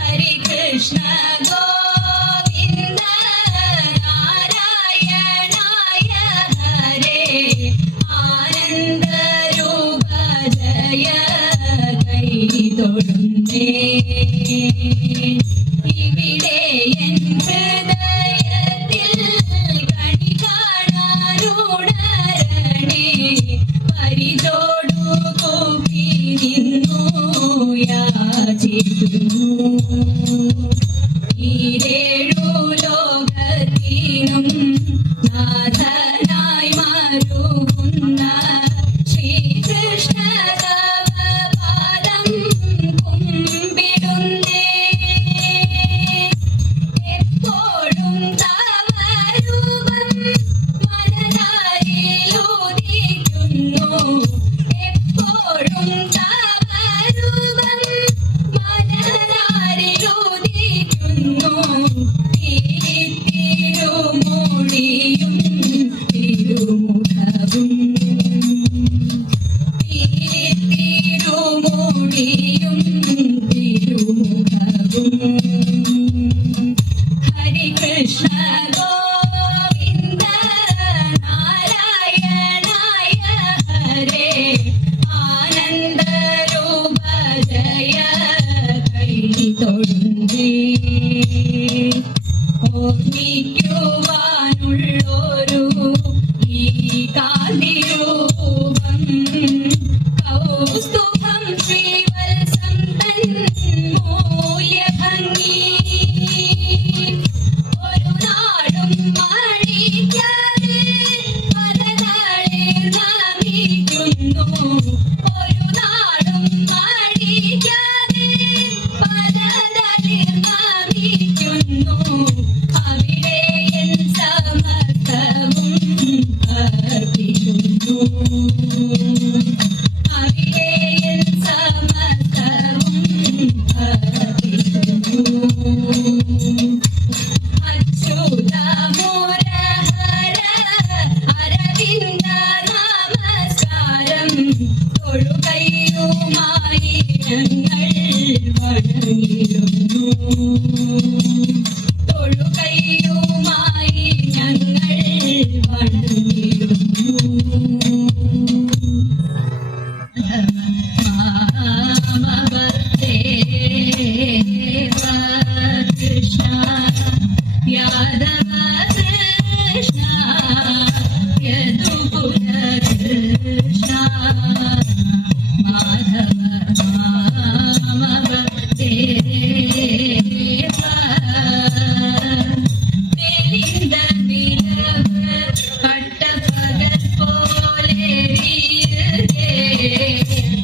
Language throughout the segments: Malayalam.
ഹരി കൃഷ്ണ ഗോവിന്ദ നാരായണായ ഹരേ ആനന്ദ രൂപ ജയ കൈ തൊഴുന്നേ ഇവിടെ എൻ ഹൃദയത്തിൽ കണി കാണാനുണരണേ പരിചോടു കൂപ്പി നിന്നു യാചിക്കുന്നു ഈരേഴു ലോകത്തിനും നാഥനായി മാറുന്ന ശ്രീകൃഷ്ണ തവ പാദം കുമ്പിടുന്നേ എപ്പോഴും തവ രൂപം മനതാരിലുദിക്കുന്നു എപ്പോഴും തവ രൂപം മനതാരിലുദിക്കുന്നു തിരുമൊഴിയും തിരുമുഖവും തിരുമൊഴിയും തിരുമുഖവും ഹരി കൃഷ്ണ ഗോവിന്ദ നാരായണായ ഹരേ ആനന്ദ രൂപ ജയ കൈ തൊഴുന്നേ ഓർമ്മിക്കുവാനുള്ളൊരു ഈ കാന്തിരൂപം കൗസ്തുഭം ശ്രീവത്സം തൻ മൂല്യഭംഗി ഒരു നാടും മടിക്കാതെ പലതാളിൽ നമിക്കുന്നു ഒരു നാടും മടിക്കാതെ പലതാളിൽ നമിക്കുന്നു അവിടെ എൻ സമസ്തവും അർപ്പിക്കുന്നു അവിടെ എൻ സമസ്തവും അർപ്പിക്കുന്നു അച്യുത മുരഹര അരവിന്ദ നമസ്കാരം തൊഴുകൈയുമായി ഞങ്ങൾ വണങ്ങിടുന്നു തൊഴുകൈയുമായി ഞങ്ങൾ വണങ്ങിടുന്നു രാമദേവ കൃഷ്ണ യാദവ കൃഷ്ണ യദുകുല കൃഷ്ണ മാധവ രാമദേവ തെളിந்த നിലവ് പട്ടപകൽ പോലെ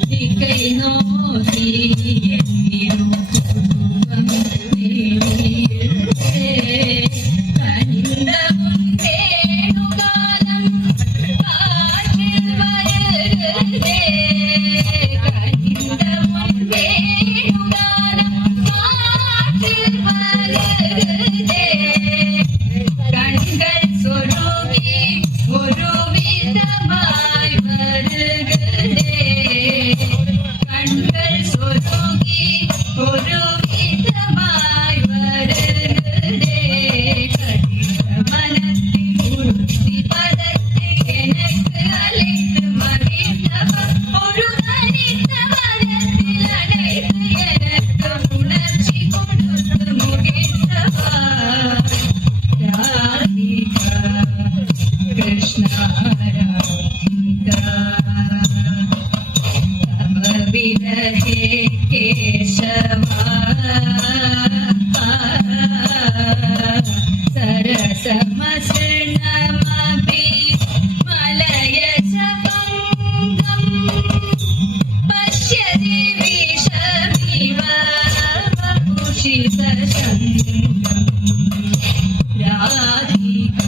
ദിക്കൈ നോക്കി കനിന്ദ മുൻപേണുകാലം കാറ്റിൽ വരുകേ കനിന്ദ മുൻപേണുകാലം കാറ്റിൽ വരുകേ കൺകൾ സ്വരൂപി ഒരു വിധമായി വരുകേ കൺകൾ സ്വരൂപി ഒരു വിധമായി വരുകേ മനത്തിൽ ഉറുത്തി പദത്തിൽ എനിക്ക് അലൈത്ത് മറിത്തവർ ഒരു തനിത്ത വരത്തിൽ അടൈത്ത് എനിക്ക് ഉണർച്ചി കൊടുത്ത് മുകിഴ്ത്തവർ രാധിക കൃഷ്ണ രാധിക തവ വിരഹേ കേശവ സരസമസൃണമപി മലയജ പംഗം പശ്യതി വിഷമിവ വപുഷിതശങ്കം രാധിക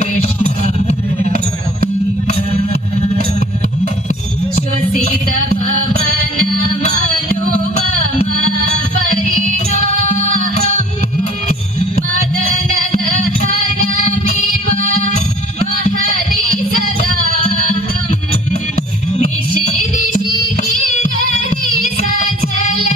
കൃഷ്ണ രാധിക ശ്വസിത പവന മനുപമ പരിണാഹം മദന ദഹനമിവ വഹതി സദാഹം നിശി ദിശി കിരണി സജല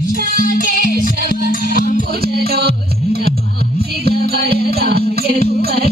Krishna Kesava Ambujalo Chandapati Gavarada രഘുവര